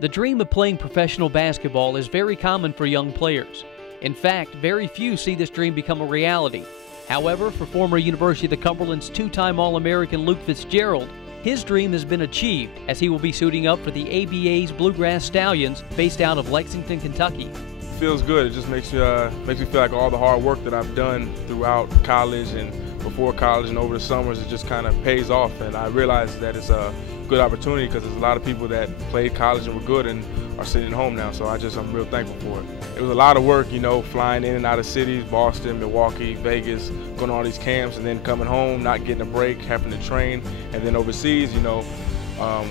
The dream of playing professional basketball is very common for young players. In fact, very few see this dream become a reality. However, for former University of the Cumberlands two-time All-American Luke Fitzgerald, his dream has been achieved as he will be suiting up for the ABA's Bluegrass Stallions based out of Lexington, Kentucky. It feels good. It just makes me feel like all the hard work that I've done throughout college and before college and over the summers, it just kind of pays off. And I realize that it's a good opportunity because there's a lot of people that played college and were good and are sitting home now. So I'm real thankful for it. It was a lot of work, you know, flying in and out of cities, Boston, Milwaukee, Vegas, going to all these camps and then coming home, not getting a break, having to train. And then overseas, you know,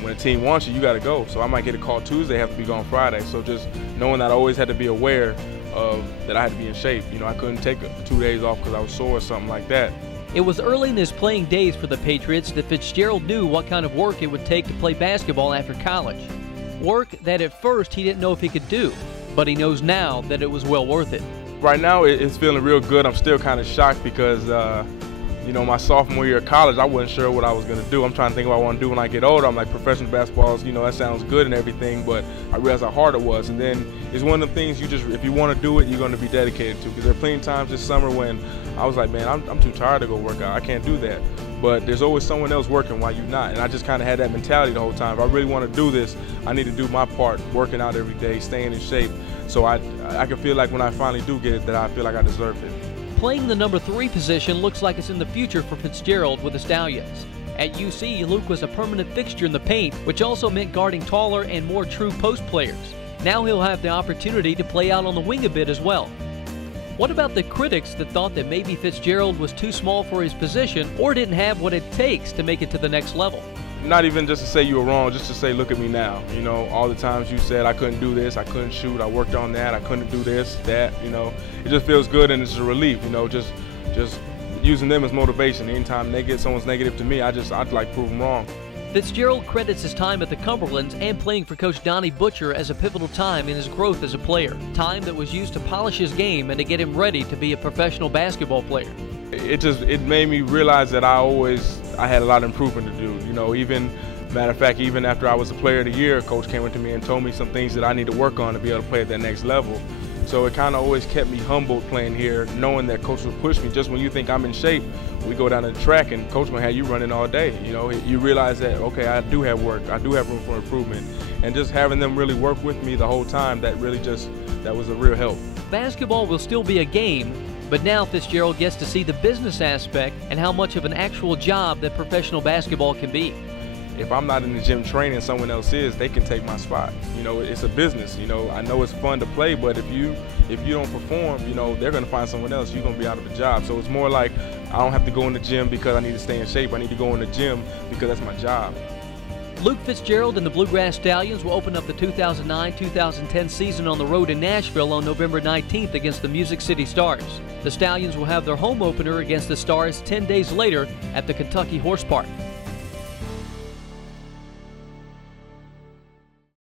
when a team wants you, you got to go. So I might get a call Tuesday, have to be gone Friday. So just knowing that I always had to be aware of that I had to be in shape. You know, I couldn't take 2 days off because I was sore or something like that. It was early in his playing days for the Patriots that Fitzgerald knew what kind of work it would take to play basketball after college. Work that at first he didn't know if he could do, but he knows now that it was well worth it. Right now it's feeling real good. I'm still kind of shocked because you know, my sophomore year of college, I wasn't sure what I was going to do. I'm trying to think what I want to do when I get older. I'm like, professional basketball, you know, that sounds good and everything, but I realized how hard it was. And then it's one of the things if you want to do it, you're going to be dedicated to. Because there are plenty of times this summer when I was like, man, I'm too tired to go work out. I can't do that. But there's always someone else working while you're not. And I just kind of had that mentality the whole time. If I really want to do this, I need to do my part, working out every day, staying in shape. So I can feel like when I finally do get it, that I feel like I deserved it. Playing the number 3 position looks like it's in the future for Fitzgerald with the Stallions. At UC, Luke was a permanent fixture in the paint, which also meant guarding taller and more true post players. Now he'll have the opportunity to play out on the wing a bit as well. What about the critics that thought that maybe Fitzgerald was too small for his position or didn't have what it takes to make it to the next level? Not even just to say you were wrong, just to say, look at me now. You know, all the times you said I couldn't do this, I couldn't shoot, I worked on that, I couldn't do this, that, you know. It just feels good and it's a relief, you know, just using them as motivation. Anytime someone's negative to me, I'd like prove them wrong. Fitzgerald credits his time at the Cumberlands and playing for Coach Donnie Butcher as a pivotal time in his growth as a player. Time that was used to polish his game and to get him ready to be a professional basketball player. It made me realize that I had a lot of improvement to do. You know, matter of fact, even after I was a player of the year, Coach came up to me and told me some things that I need to work on to be able to play at that next level. So it kind of always kept me humbled playing here, knowing that Coach would push me. Just when you think I'm in shape, we go down to the track and Coach will have you running all day. You know, you realize that, okay, I do have work, I do have room for improvement. And just having them really work with me the whole time, that was a real help. Basketball will still be a game, but now Fitzgerald gets to see the business aspect and how much of an actual job that professional basketball can be. If I'm not in the gym training, someone else is, they can take my spot. You know, it's a business. You know, I know it's fun to play, but if you don't perform, you know, they're going to find someone else. You're going to be out of a job. So it's more like I don't have to go in the gym because I need to stay in shape. I need to go in the gym because that's my job. Luke Fitzgerald and the Bluegrass Stallions will open up the 2009-2010 season on the road in Nashville on November 19th against the Music City Stars. The Stallions will have their home opener against the Stars 10 days later at the Kentucky Horse Park.